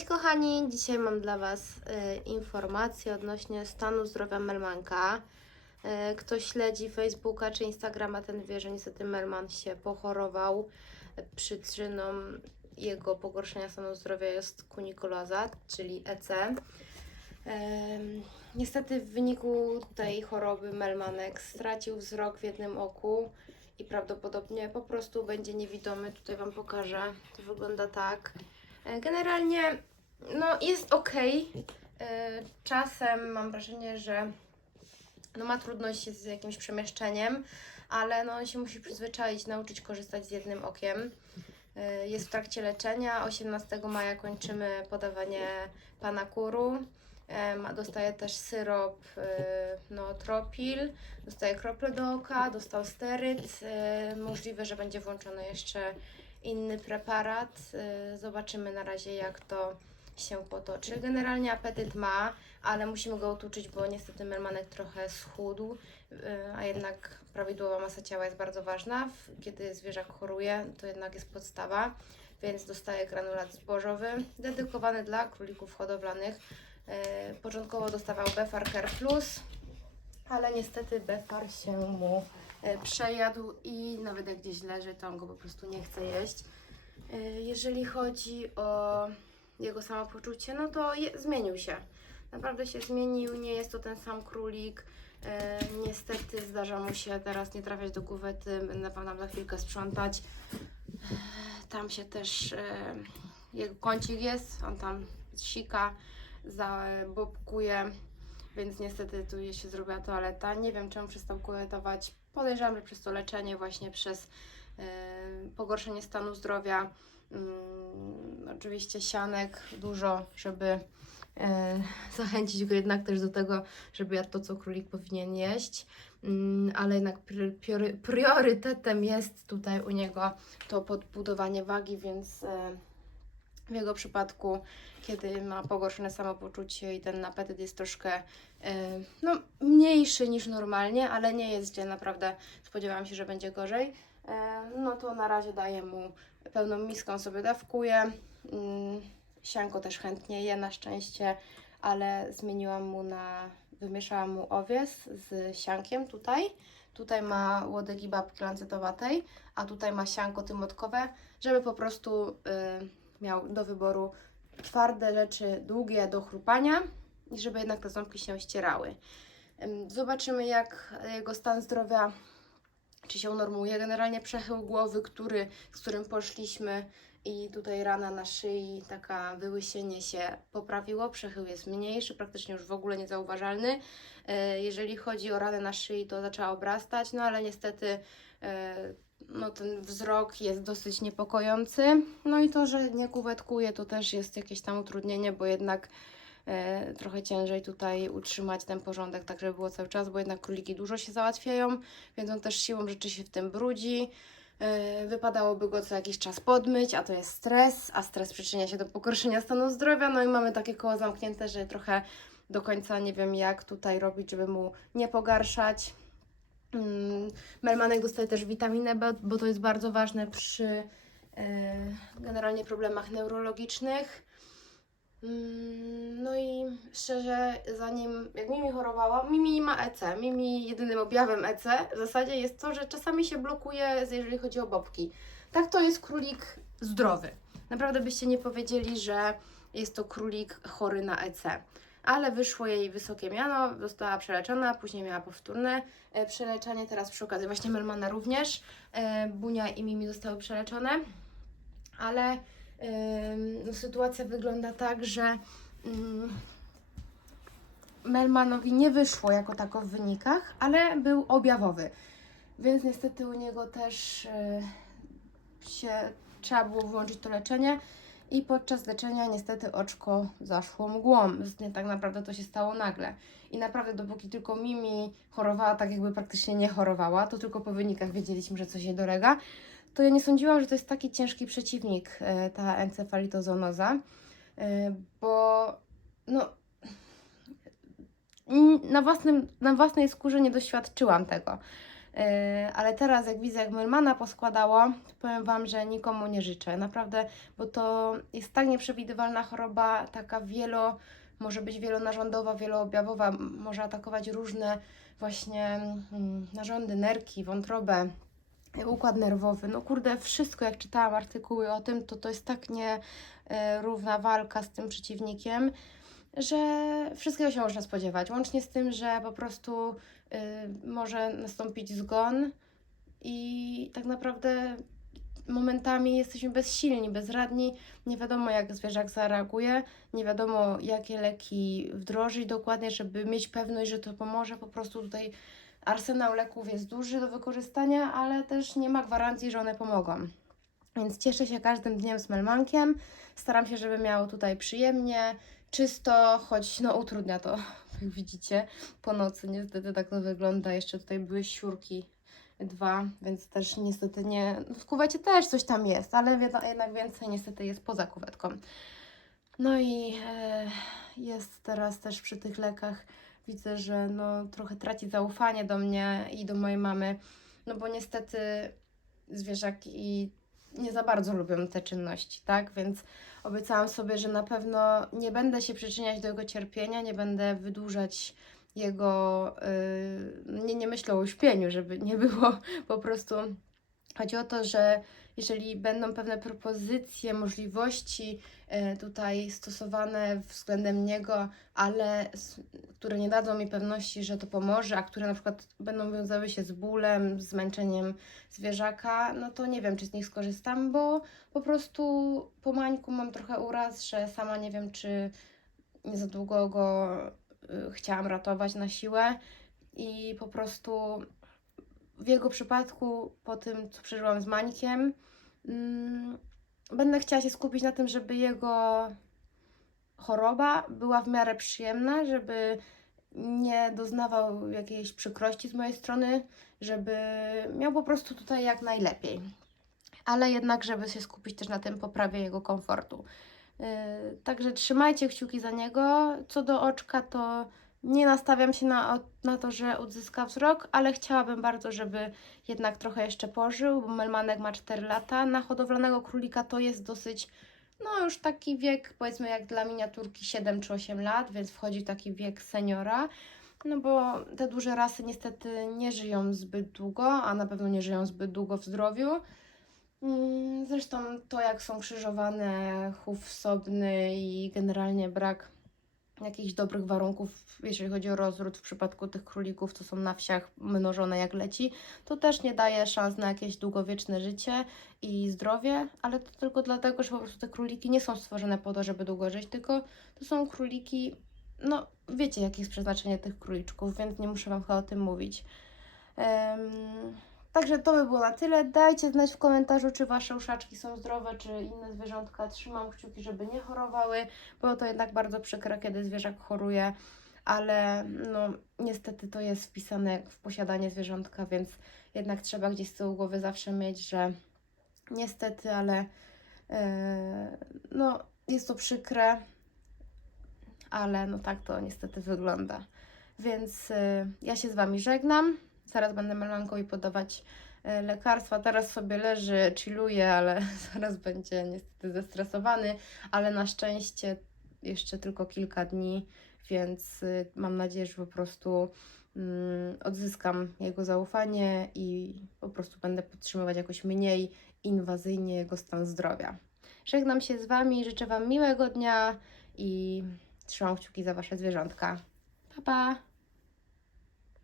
Cześć kochani, dzisiaj mam dla Was e, informacje odnośnie stanu zdrowia Melmanka. E, Kto śledzi Facebooka czy Instagrama, ten wie, że niestety Melman się pochorował. Przyczyną jego pogorszenia stanu zdrowia jest kunikulaza, czyli EC. Em, Niestety w wyniku tej choroby Melmanek stracił wzrok w jednym oku i prawdopodobnie po prostu będzie niewidomy. Tutaj Wam pokażę. To wygląda tak. E, Generalnie no, jest ok. Czasem mam wrażenie, że no, ma trudności z jakimś przemieszczeniem, ale no, się musi przyzwyczaić, nauczyć korzystać z jednym okiem. E, Jest w trakcie leczenia. 18 maja kończymy podawanie panakuru. E, Dostaje też syrop e, no, tropil, dostaje krople do oka, dostał steryt. E, Możliwe, że będzie włączony jeszcze inny preparat. Zobaczymy na razie, jak to się potoczy. Generalnie apetyt ma, ale musimy go otuczyć, bo niestety Melmanek trochę schudł, y, a jednak prawidłowa masa ciała jest bardzo ważna. Kiedy zwierzak choruje, to jednak jest podstawa, więc dostaje granulat zbożowy dedykowany dla królików hodowlanych. Y, Początkowo dostawał Befar Care Plus, ale niestety Befar się mu e, przejadł i nawet jak gdzieś leży, to on go po prostu nie chce jeść. Jeżeli chodzi o jego samopoczucie, no to je, zmienił się. Naprawdę się zmienił, nie jest to ten sam królik. E, niestety zdarza mu się teraz nie trafiać do kuwety, będę wam za chwilkę sprzątać. Tam się też e, jego kącik jest, on tam sika, zabobkuje, więc niestety tu się zrobiła toaleta. Nie wiem czemu przestał kuwetować. Podejrzewam, że przez to leczenie, właśnie przez e, pogorszenie stanu zdrowia. Mm, oczywiście sianek dużo, żeby e, zachęcić go jednak też do tego, żeby jadł to, co królik powinien jeść. Mm, ale jednak priorytetem jest tutaj u niego to podbudowanie wagi, więc e, w jego przypadku, kiedy ma pogorszone samopoczucie i ten apetyt jest troszkę e, no, mniejszy niż normalnie, ale nie jest, gdzie naprawdę spodziewałam się, że będzie gorzej, no to na razie daję mu pełną miską, sobie dawkuję. Mm, Sianko też chętnie je na szczęście, ale zmieniłam mu na, wymieszałam mu owies z siankiem tutaj. Tutaj ma łodygi babki lancetowatej, a tutaj ma sianko tymotkowe, żeby po prostu y, miał do wyboru twarde rzeczy, długie do chrupania i żeby jednak te ząbki się ścierały. Ym, Zobaczymy, jak jego stan zdrowia, czy się normuje. Generalnie przechył głowy, który, z którym poszliśmy i tutaj rana na szyi, taka wyłysienie się poprawiło. Przechył jest mniejszy, praktycznie już w ogóle niezauważalny. E, Jeżeli chodzi o ranę na szyi, to zaczęła obrastać, no ale niestety e, no, ten wzrok jest dosyć niepokojący. No i to, że nie kuwetkuje, to też jest jakieś tam utrudnienie, bo jednak trochę ciężej tutaj utrzymać ten porządek, tak żeby było cały czas, bo jednak króliki dużo się załatwiają, więc on też siłą rzeczy się w tym brudzi. E, Wypadałoby go co jakiś czas podmyć, a to jest stres, a stres przyczynia się do pogorszenia stanu zdrowia. No i mamy takie koło zamknięte, że trochę do końca nie wiem, jak tutaj robić, żeby mu nie pogarszać. Mm, Melmanek dostaje też witaminę B, bo to jest bardzo ważne przy e, generalnie problemach neurologicznych. Mm, No i szczerze, zanim jak Mimi chorowała, Mimi ma EC. Mimi jedynym objawem EC w zasadzie jest to, że czasami się blokuje, jeżeli chodzi o bobki. Tak to jest królik zdrowy. Naprawdę byście nie powiedzieli, że jest to królik chory na EC. Ale wyszło jej wysokie miano, została przeleczona, później miała powtórne e, przeleczenie, teraz przy okazji właśnie Melmana również. E, Bunia i Mimi zostały przeleczone, ale no, sytuacja wygląda tak, że mm, Melmanowi nie wyszło jako tako w wynikach, ale był objawowy. Więc niestety u niego też e, się trzeba było włączyć to leczenie. I podczas leczenia niestety oczko zaszło mgłą. Tak naprawdę to się stało nagle. I naprawdę dopóki tylko Mimi chorowała tak jakby praktycznie nie chorowała, to tylko po wynikach wiedzieliśmy, że coś jej dolega, to ja nie sądziłam, że to jest taki ciężki przeciwnik, e, ta encefalitozoonoza, e, bo no na, własnym, na własnej skórze nie doświadczyłam tego. E, Ale teraz, jak widzę, jak Melmana poskładało, to powiem Wam, że nikomu nie życzę. Naprawdę, bo to jest tak nieprzewidywalna choroba, taka wielo, może być wielonarządowa, wieloobjawowa, może atakować różne właśnie mm, narządy, nerki, wątrobę, układ nerwowy. No kurde, wszystko, jak czytałam artykuły o tym, to to jest tak nierówna walka z tym przeciwnikiem, że wszystkiego się można spodziewać. Łącznie z tym, że po prostu y, może nastąpić zgon i tak naprawdę momentami jesteśmy bezsilni, bezradni, nie wiadomo jak zwierzak zareaguje, nie wiadomo jakie leki wdrożyć dokładnie, żeby mieć pewność, że to pomoże. Po prostu tutaj arsenał leków jest duży do wykorzystania, ale też nie ma gwarancji, że one pomogą. Więc cieszę się każdym dniem z melmankiem. Staram się, żeby miał tutaj przyjemnie, czysto, choć no utrudnia to, jak widzicie, po nocy. Niestety tak to wygląda. Jeszcze tutaj były siurki dwa, więc też niestety nie. W kuwecie też coś tam jest, ale jednak więcej niestety jest poza kuwetką. No i e, jest teraz też przy tych lekach. Widzę, że no, trochę traci zaufanie do mnie i do mojej mamy, no bo niestety zwierzaki nie za bardzo lubią te czynności, tak? Więc obiecałam sobie, że na pewno nie będę się przyczyniać do jego cierpienia, nie będę wydłużać jego. Yy, nie, nie myślę o uśpieniu, żeby nie było po prostu. Chodzi o to, że jeżeli będą pewne propozycje, możliwości e, tutaj stosowane względem niego, ale które nie dadzą mi pewności, że to pomoże, a które na przykład będą wiązały się z bólem, zmęczeniem zwierzaka, no to nie wiem, czy z nich skorzystam, bo po prostu po Mańku mam trochę uraz, że sama nie wiem, czy nie za długo go y, chciałam ratować na siłę i po prostu w jego przypadku, po tym, co przeżyłam z Mańkiem, mm, będę chciała się skupić na tym, żeby jego choroba była w miarę przyjemna, żeby nie doznawał jakiejś przykrości z mojej strony, żeby miał po prostu tutaj jak najlepiej. Ale jednak, żeby się skupić też na tym poprawie jego komfortu. Yy, Także trzymajcie kciuki za niego. Co do oczka, to nie nastawiam się na, na to, że odzyska wzrok, ale chciałabym bardzo, żeby jednak trochę jeszcze pożył, bo Melmanek ma 4 lata. Na hodowlanego królika to jest dosyć, no już taki wiek, powiedzmy jak dla miniaturki 7 czy 8 lat, więc wchodzi taki wiek seniora. No bo te duże rasy niestety nie żyją zbyt długo, a na pewno nie żyją zbyt długo w zdrowiu. Mm, Zresztą to, jak są krzyżowane, chów wsobny i generalnie brak jakichś dobrych warunków, jeżeli chodzi o rozród w przypadku tych królików, co są na wsiach mnożone jak leci, to też nie daje szans na jakieś długowieczne życie i zdrowie, ale to tylko dlatego, że po prostu te króliki nie są stworzone po to, żeby długo żyć, tylko to są króliki, no wiecie jakie jest przeznaczenie tych króliczków, więc nie muszę Wam chyba o tym mówić. Em, Także to by było na tyle. Dajcie znać w komentarzu, czy Wasze uszaczki są zdrowe, czy inne zwierzątka. Trzymam kciuki, żeby nie chorowały, bo to jednak bardzo przykre, kiedy zwierzak choruje, ale no niestety to jest wpisane w posiadanie zwierzątka, więc jednak trzeba gdzieś z tyłu głowy zawsze mieć, że niestety, ale e, no jest to przykre, ale no tak to niestety wygląda. Więc e, ja się z Wami żegnam. Zaraz będę melanką i podawać e, lekarstwa. Teraz sobie leży, chilluje, ale zaraz będzie niestety zestresowany, ale na szczęście jeszcze tylko kilka dni, więc y, mam nadzieję, że po prostu mm, odzyskam jego zaufanie i po prostu będę podtrzymywać jakoś mniej inwazyjnie jego stan zdrowia. Żegnam się z Wami, życzę Wam miłego dnia i trzymam kciuki za Wasze zwierzątka. Pa, pa!